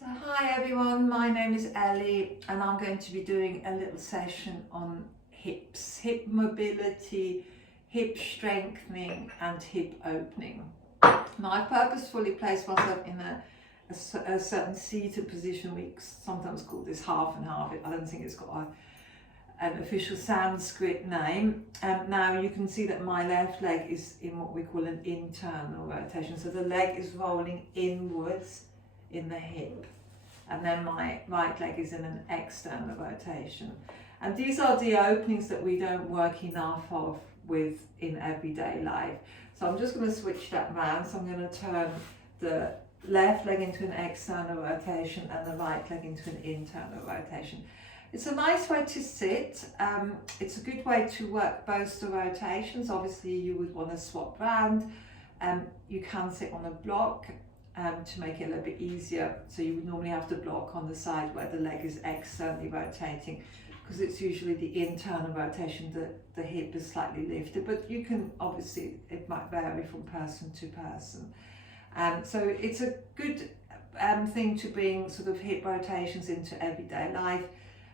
So hi everyone, my name is Ellie and I'm going to be doing a little session on hips, hip mobility, hip strengthening and hip opening. Now I purposefully placed myself in a certain seated position. We sometimes call this half and half. I don't think it's got an official Sanskrit name. Now you can see that my left leg is in what we call an internal rotation. So the leg is rolling inwards in the hip, and then my right leg is in an external rotation. And these are the openings that we don't work enough of with in everyday life. So I'm just going to switch that round. So I'm going to turn the left leg into an external rotation and the right leg into an internal rotation. It's a nice way to sit. It's a good way to work both the rotations. Obviously you would want to swap round. You can sit on a block to make it a little bit easier. So you would normally have to block on the side where the leg is externally rotating, because it's usually the internal rotation that the hip is slightly lifted, but you can obviously, it might vary from person to person. So it's a good thing to bring sort of hip rotations into everyday life.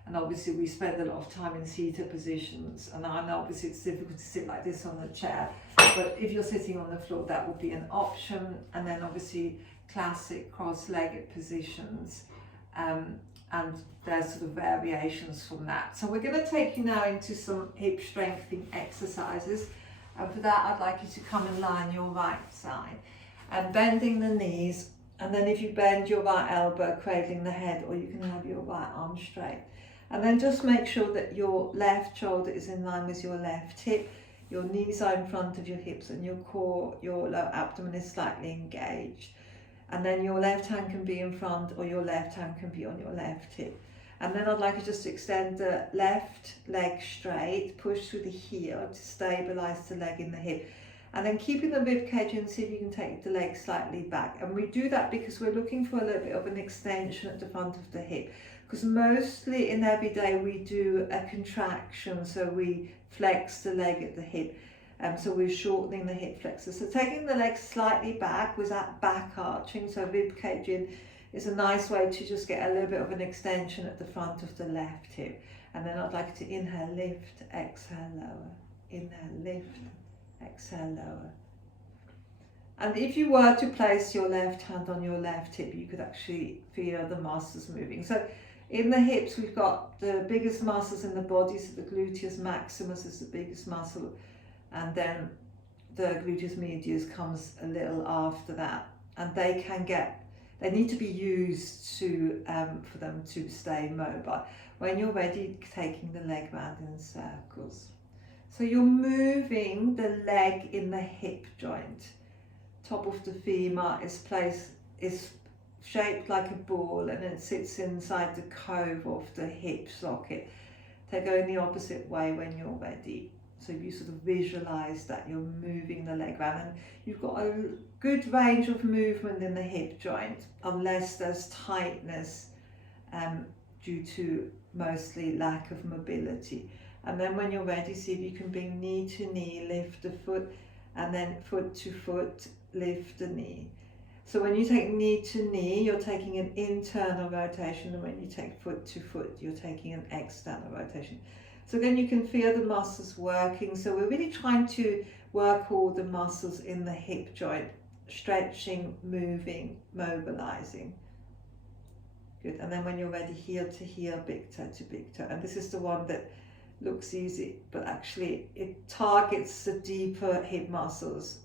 And obviously we spend a lot of time in seated positions, and I know obviously it's difficult to sit like this on a chair, but if you're sitting on the floor that would be an option. And then obviously classic cross-legged positions, and there's sort of variations from that. So we're going to take you now into some hip strengthening exercises, and for that I'd like you to come and lie on your right side and bending the knees, and then if you bend your right elbow cradling the head, or you can have your right arm straight. And then just make sure that your left shoulder is in line with your left hip, your knees are in front of your hips, and your core, your lower abdomen is slightly engaged. And then your left hand can be in front, or your left hand can be on your left hip. And then I'd like you just to extend the left leg straight, push through the heel to stabilize the leg in the hip. And then keeping the rib cage in, see if you can take the leg slightly back. And we do that because we're looking for a little bit of an extension at the front of the hip. Because mostly in everyday we do a contraction, so we flex the leg at the hip. So we're shortening the hip flexor. So taking the leg slightly back with that back arching, so rib cage in, is a nice way to just get a little bit of an extension at the front of the left hip. And then I'd like to inhale, lift, exhale, lower. Inhale, lift, exhale, lower. And if you were to place your left hand on your left hip, you could actually feel the muscles moving. So in the hips, we've got the biggest muscles in the body, so the gluteus maximus is the biggest muscle, and then the gluteus medius comes a little after that. And they need to be used to for them to stay mobile. When you're ready, taking the leg round in circles. So you're moving the leg in the hip joint. Top of the femur is shaped like a ball, and it sits inside the cove of the hip socket. They go in the opposite way when you're ready. So if you sort of visualize that you're moving the leg around, and you've got a good range of movement in the hip joint, unless there's tightness due to mostly lack of mobility. And then when you're ready, see if you can bring knee to knee, lift the foot, and then foot to foot, lift the knee. So when you take knee to knee, you're taking an internal rotation, and when you take foot to foot, you're taking an external rotation. So then you can feel the muscles working. So we're really trying to work all the muscles in the hip joint, stretching, moving, mobilizing. Good. And then when you're ready, heel to heel, big toe to big toe. And this is the one that looks easy, but actually it targets the deeper hip muscles.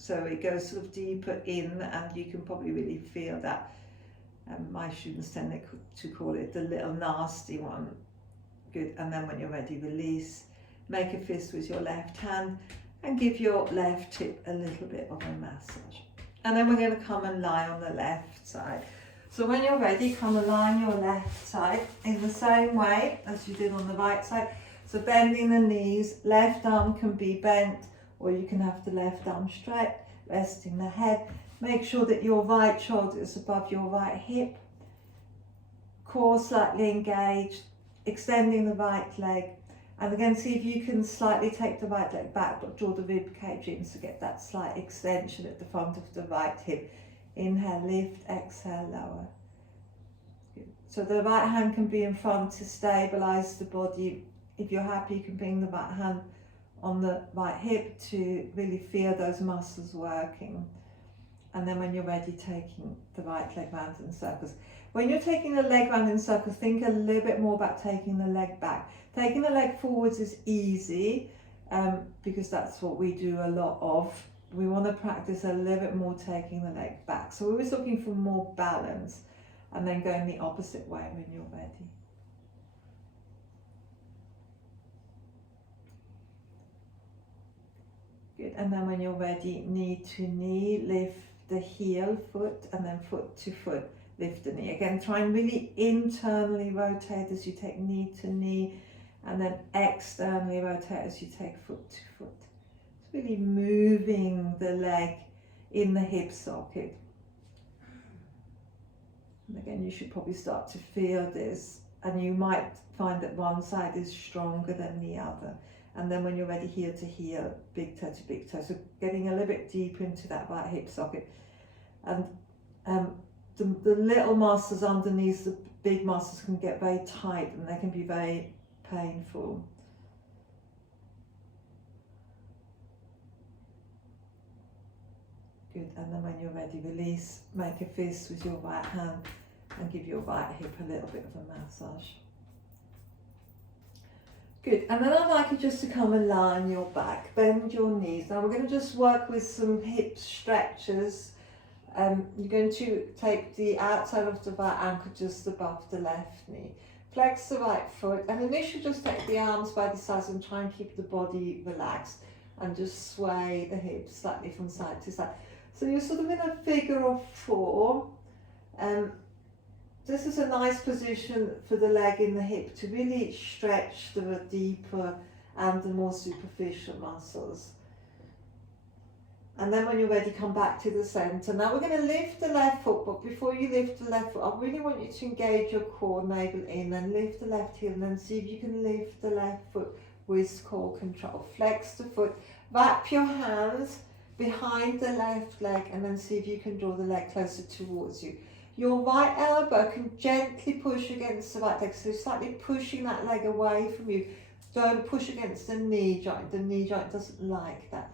So it goes sort of deeper in, and you can probably really feel that. My students tend to call it the little nasty one. Good. And then when you're ready, release. Make a fist with your left hand and give your left hip a little bit of a massage. And then we're going to come and lie on the left side. So when you're ready, come and lie on your left side in the same way as you did on the right side. So bending the knees, left arm can be bent, or you can have the left arm straight, resting the head. Make sure that your right shoulder is above your right hip. Core slightly engaged, extending the right leg. And again, see if you can slightly take the right leg back, but draw the rib cage in to get that slight extension at the front of the right hip. Inhale, lift, exhale, lower. Good. So the right hand can be in front to stabilize the body. If you're happy, you can bring the right hand on the right hip to really feel those muscles working. And then when you're ready, taking the right leg round in circles. When you're taking the leg round in circles, think a little bit more about taking the leg back. Taking the leg forwards is easy because that's what we do a lot of. We want to practice a little bit more taking the leg back. So we're always looking for more balance, and then going the opposite way when you're ready. Good, and then when you're ready, knee to knee, lift the heel, foot, and then foot to foot, lift the knee. Again, try and really internally rotate as you take knee to knee, and then externally rotate as you take foot to foot. It's really moving the leg in the hip socket. And again, you should probably start to feel this, and you might find that one side is stronger than the other. And then when you're ready, heel to heel, big toe to big toe. So getting a little bit deeper into that right hip socket. And the little muscles underneath the big muscles can get very tight, and they can be very painful. Good, and then when you're ready, release, make a fist with your right hand and give your right hip a little bit of a massage. Good, and then I'd like you just to come and lie on your back, bend your knees. Now we're going to just work with some hip stretches. You're going to take the outside of the right ankle just above the left knee. Flex the right foot, and initially just take the arms by the sides and try and keep the body relaxed, and just sway the hips slightly from side to side. So you're sort of in a figure of four. This is a nice position for the leg in the hip to really stretch the deeper and the more superficial muscles. And then when you're ready, come back to the center. Now we're going to lift the left foot, but before you lift the left foot, I really want you to engage your core, navel in, and lift the left heel, and then see if you can lift the left foot with core control. Flex the foot, wrap your hands behind the left leg, and then see if you can draw the leg closer towards you. Your right elbow can gently push against the right leg, so slightly pushing that leg away from you. Don't push against the knee joint. The knee joint doesn't like that.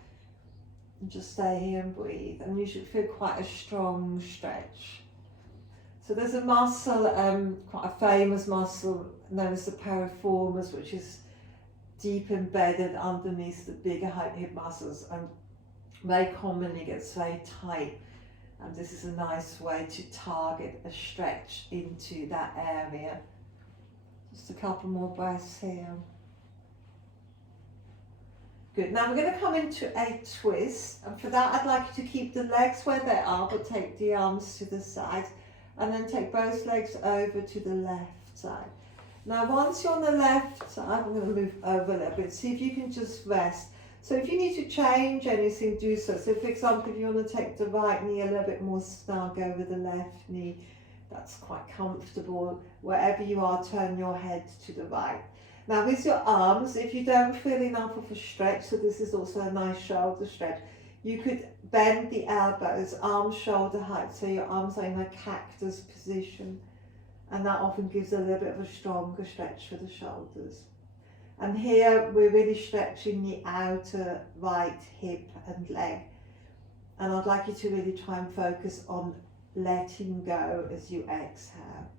And just stay here and breathe, and you should feel quite a strong stretch. So there's a muscle, quite a famous muscle known as the piriformis, which is deep embedded underneath the bigger hip muscles, and very commonly gets very tight. And this is a nice way to target a stretch into that area. Just a couple more breaths here. Good, now we're going to come into a twist, and for that I'd like you to keep the legs where they are, but take the arms to the side, and then take both legs over to the left side. Now once you're on the left side, I'm going to move over a little bit, see if you can just rest. So if you need to change anything, do so. So for example, if you want to take the right knee a little bit more snug over the left knee, that's quite comfortable. Wherever you are, turn your head to the right. Now with your arms, if you don't feel enough of a stretch, so this is also a nice shoulder stretch, you could bend the elbows, arms shoulder height, so your arms are in a cactus position, and that often gives a little bit of a stronger stretch for the shoulders. And here we're really stretching the outer right hip and leg, and I'd like you to really try and focus on letting go as you exhale.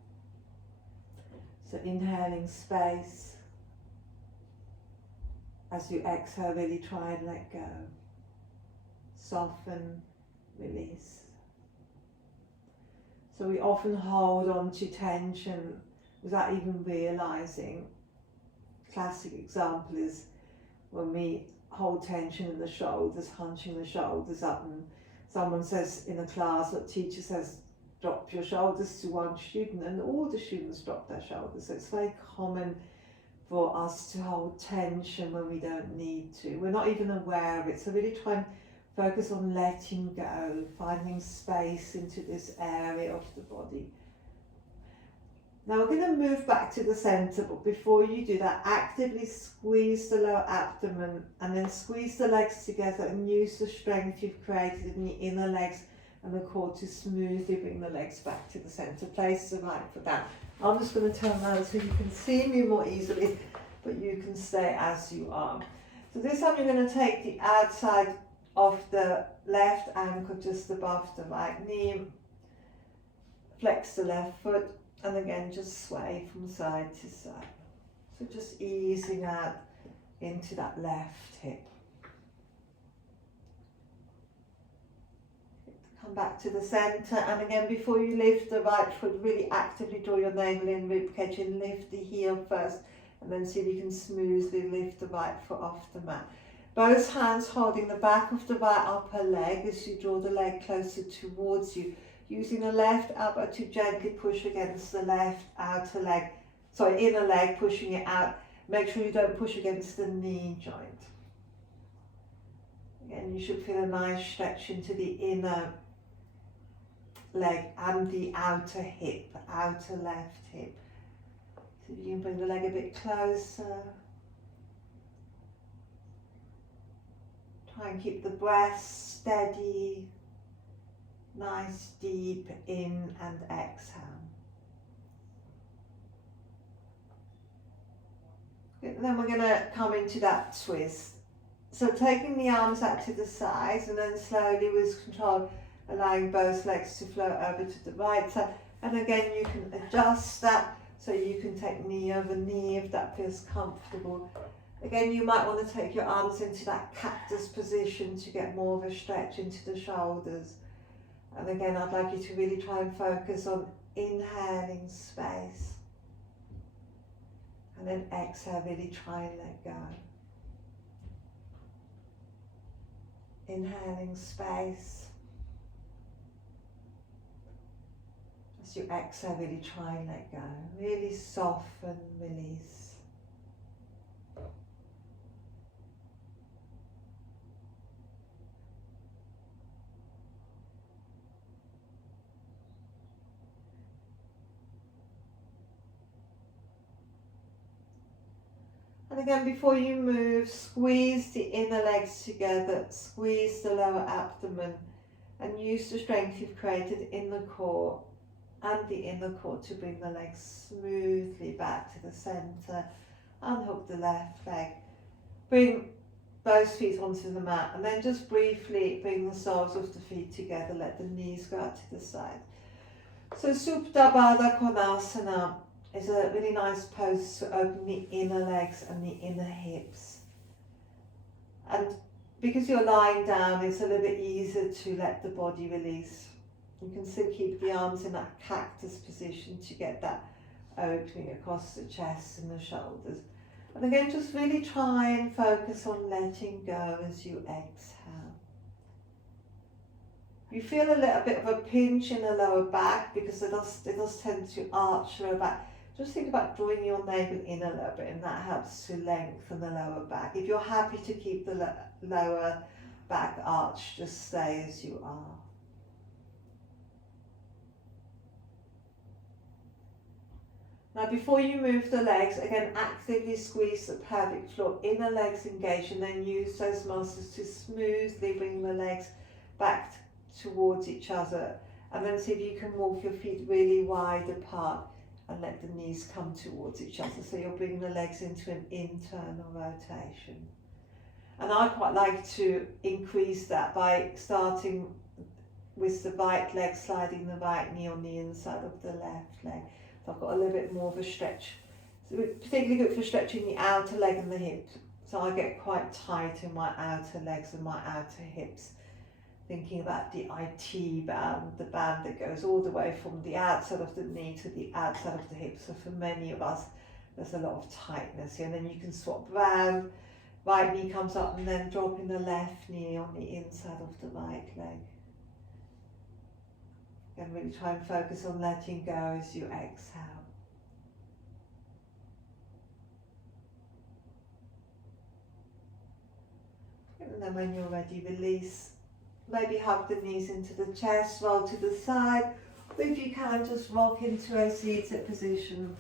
So inhaling space. As you exhale, really try and let go. Soften, release. So we often hold on to tension without even realizing. Classic example is when we hold tension in the shoulders, hunching the shoulders up, and someone says in a class, what teacher says, drop your shoulders to one student, and all the students drop their shoulders. So it's very common for us to hold tension when we don't need to. We're not even aware of it. So really try and focus on letting go, finding space into this area of the body. Now we're going to move back to the center, but before you do that, actively squeeze the lower abdomen, and then squeeze the legs together and use the strength you've created in the inner legs and the core to smoothly bring the legs back to the centre. Place the right foot down. I'm just going to turn around so you can see me more easily, but you can stay as you are. So this time you're going to take the outside of the left ankle just above the right knee, flex the left foot, and again just sway from side to side. So just easing out into that left hip. Come back to the centre, and again before you lift the right foot, really actively draw your navel in, ribcage in, lift the heel first, and then see if you can smoothly lift the right foot off the mat. Both hands holding the back of the right upper leg as you draw the leg closer towards you, using the left elbow to gently push against the left outer leg, inner leg, pushing it out. Make sure you don't push against the knee joint. Again, you should feel a nice stretch into the inner leg and the outer hip, outer left hip. So you can bring the leg a bit closer. Try and keep the breath steady, nice deep in and exhale. Good. Then we're going to come into that twist. So taking the arms out to the sides and then slowly with control allowing both legs to flow over to the right side. And again you can adjust that so you can take knee over knee if that feels comfortable. Again, you might want to take your arms into that cactus position to get more of a stretch into the shoulders. And again, I'd like you to really try and focus on inhaling space. And then exhale, really try and let go. Inhaling space. As you exhale, really try and let go. Really soften, release. And again, before you move, squeeze the inner legs together, squeeze the lower abdomen, and use the strength you've created in the core and the inner core to bring the legs smoothly back to the centre. Unhook the left leg. Bring both feet onto the mat, and then just briefly bring the soles of the feet together. Let the knees go out to the side. So Supta Baddha Konasana is a really nice pose to open the inner legs and the inner hips. And because you're lying down, it's a little bit easier to let the body release. You can still keep the arms in that cactus position to get that opening across the chest and the shoulders. And again, just really try and focus on letting go as you exhale. You feel a little bit of a pinch in the lower back because it does tend to arch the lower back. Just think about drawing your navel in a little bit, and that helps to lengthen the lower back. If you're happy to keep the lower back arch, just stay as you are. Now before you move the legs, again actively squeeze the pelvic floor, inner legs engaged, and then use those muscles to smoothly bring the legs back towards each other. And then see if you can walk your feet really wide apart and let the knees come towards each other. So you'll bring the legs into an internal rotation. And I quite like to increase that by starting with the right leg, sliding the right knee on the inside of the left leg. So I've got a little bit more of a stretch. So it's particularly good for stretching the outer leg and the hip. So I get quite tight in my outer legs and my outer hips. Thinking about the IT band, the band that goes all the way from the outside of the knee to the outside of the hip. So for many of us, there's a lot of tightness here. And then you can swap round, right knee comes up and then dropping the left knee on the inside of the right leg. And really try and focus on letting go as you exhale. And then when you're ready, release. Maybe hug the knees into the chest, roll to the side. Or if you can, just rock into a seated position.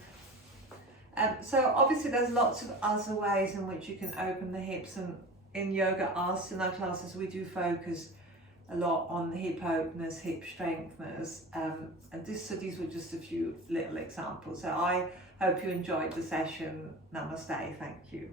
So obviously there's lots of other ways in which you can open the hips, and in yoga asana classes we do focus a lot on hip openers, hip strengtheners, so these were just a few little examples. So I hope you enjoyed the session. Namaste, thank you.